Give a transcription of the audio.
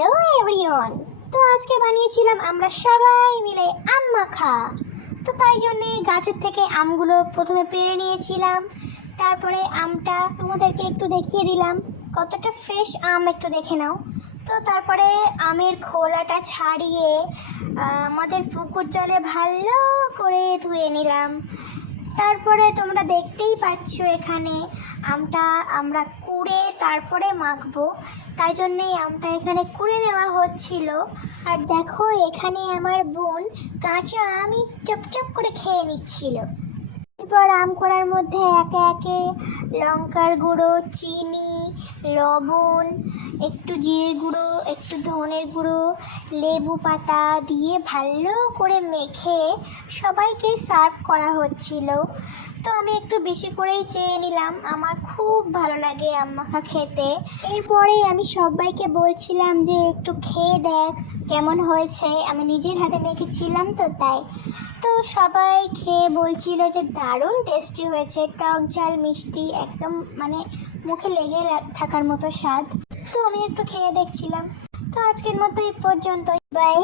Hello everyone. তো আজকে বানিয়েছিলাম আমরা সবাই মিলে আম মাখা। তো তাই জন্যে গাছের থেকে আমগুলো প্রথমে পেড়ে নিয়েছিলাম, তারপরে আমটা তোমাদেরকে একটু দেখিয়ে দিলাম কতটা ফ্রেশ আম, একটু দেখে নাও। তো তারপরে আমের খোলাটা ছাড়িয়ে আমাদের পুকুর জলে ভালো করে ধুয়ে নিলাম। তারপরে তোমরা দেখতেই পাচ্ছ এখানে আমটা আমরা কুড়ে তারপরে মাখবো, তাই জন্যেই আমটা এখানে কুড়ে নেওয়া হচ্ছিল। আর দেখো এখানে আমার বোন কাঁচা আমি চপচপ করে খেয়ে নিচ্ছিল। এরপর আম করার মধ্যে একে একে লঙ্কার গুঁড়ো, চিনি, লবণ, একটু জিরে গুঁড়ো, একটু ধনের গুঁড়ো, লেবু পাতা দিয়ে ভালো করে মেখে সবাইকে সার্ভ করা হচ্ছিল। তো আমি একটু বেশি করেই চেয়ে নিলাম, আমার খুব ভালো লাগে আম মাখা খেতে। এরপরে আমি সবাইকে বলছিলাম যে একটু খেয়ে দেখ কেমন হয়েছে, আমি নিজের হাতে মেখেছিলাম তো তাই। তো সবাই খেয়ে বলছিল যে দারুণ টেস্টি হয়েছে, টক ঝাল মিষ্টি একদম মানে মুখে লেগে থাকার মতো স্বাদ। তো আমি একটু খেয়ে দেখছিলাম। তো আজকের মতো এই পর্যন্ত, বাই।